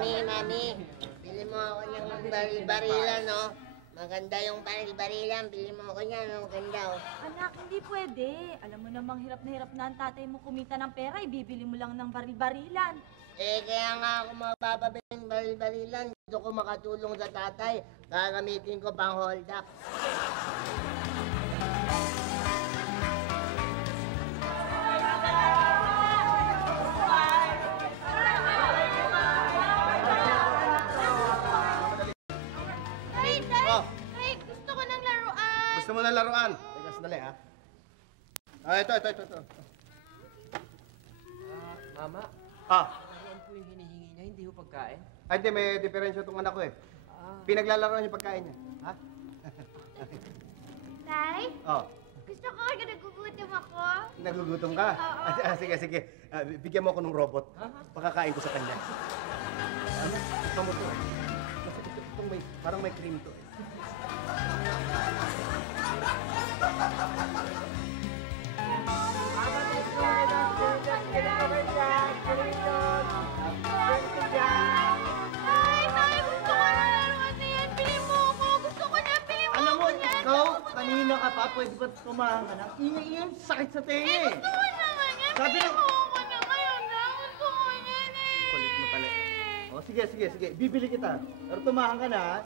Mami, bili mo ako ng baril-barilan, no? Maganda yung baril-barilan, bili mo ako niyan, no? Maganda, oh. Anak, hindi pwede. Alam mo namang hirap na ang tatay mo kumita ng pera, ibibili mo lang ng baril-barilan. Eh, kaya nga ako mapapabili ng baril-barilan. Gusto ko makatulong sa tatay, gagamitin ko pang hold up. Gusto mo ng laruan? Teka, sandali, ha? Ito. Mama, Ah, laruan po yung hinihingi niya, hindi ho pagkain. hindi, may diferensya itong anak ko, eh. Pinaglalaroan yung pagkain niya. Ha? Tay, Oh, gusto ko kasi nagugutom ako. nagugutom ka? Oo. Sige. Bigyan mo ako ng robot. Pakakain ko sa kanya. Ano? Ito mo to, eh. Kasi itong parang may cream to, eh. Tay, gusto ko na laruan na yan. Bili mo ako. Gusto ko na, bili mo Alam mo, ako yan. ikaw, kanina ka pa, pwede ba tumahan ka na? Ingay-ingay, sakit sa tenga eh. Gusto ko naman yan. Sabi Bili ng- mo ako na ngayon na. Gusto ko yan eh. Kulit mo pala. O, sige. Bibili kita. Pero tumahan ka na, ha?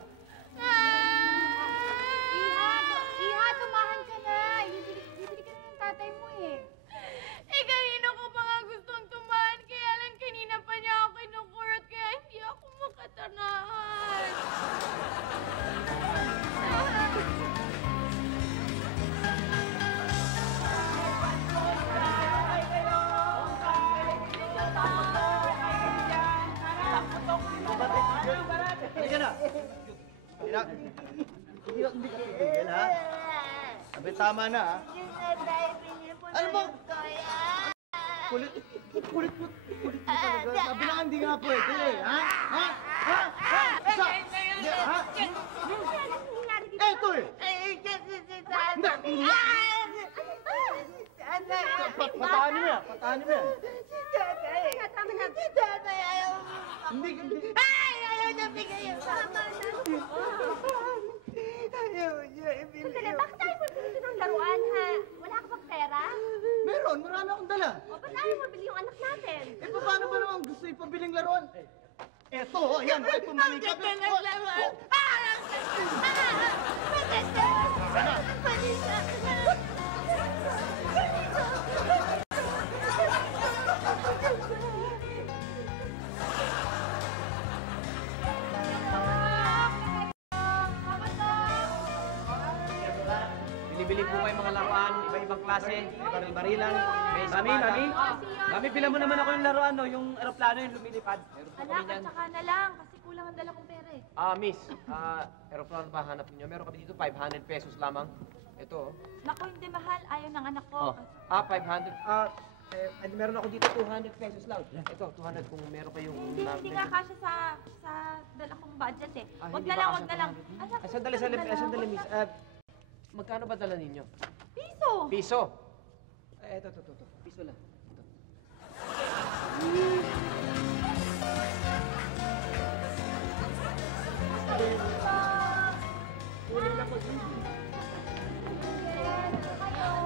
Iha, tumahan ka na. Bibili ka na ng tatay mo eh. Eh, kanina ko pa nga gustong tumahan. Kaya lang kanina pa niya ako kinukurot. Kaya hindi ako makatanahan. Halika na. Hindi ka tigil, ha? Sabi, tama na, ha? Ano ba? Kulit mo talaga. Sabi na hindi nga pwede, eh. Ha? Isa! Hindi, ha? Eto, eh! Patahanin mo yan. Hindi. Sandali, bakit tayo pabili ng laruan, ha? Wala ka bang pera? Meron, marami akong dala. O, ba't ayaw mabili yung anak natin? Eh, paano ba naman gusto ipabiling laruan? Eto, ayan, ay pumalikap. Bili-bili po kayo mga laruan, iba-ibang klase, baril-barilan. May Mami, bilang mo naman ako yung laruan, no? Yung aeroplano yung lumilipad. Anak, at saka na lang, kasi kulang ang dala kong pera eh. Miss, aeroplano ba hanap niyo? Meron kami dito 500 pesos lamang. Ito, Naku, hindi mahal. Ayaw ng anak ko. 500. Meron ako dito 200 pesos lang. Ito, 200 kung meron kayong... Hindi nga kasya sa dala kong budget eh. Wag hindi na ba lang, kasya wag na lang. 200? Anak, Sandali, wag na lang. sandali, miss. Magkano ba dala ninyo? Piso! Piso. Ito. Piso lang. Ito.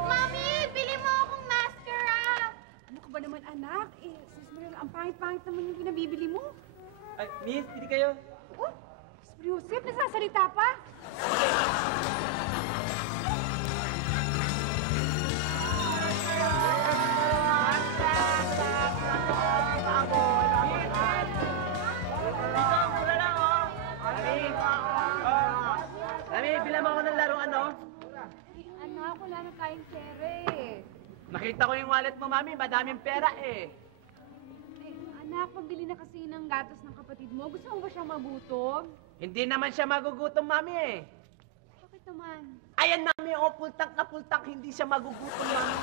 Mami, bili mo akong mascara! Ano ka ba naman, anak? Sus Maria, ang pangit-pangit naman yung pinabibili mo. Ay, miss, hindi kayo. Oh, Sus Yusef, nasasalita pa? Mami, bilang mo ako ng laruan, no? Anak, wala na tayong pera eh. Nakita ko yung wallet mo, mami. Madaming pera eh. Anak, pambili na kasi ng gatas ng kapatid mo. Gusto mo ba siyang magutom? Hindi naman siya magugutom, mami eh. Bakit naman? Ayan, mami, oh, pultak na pultak. Hindi siya magugutom, mami.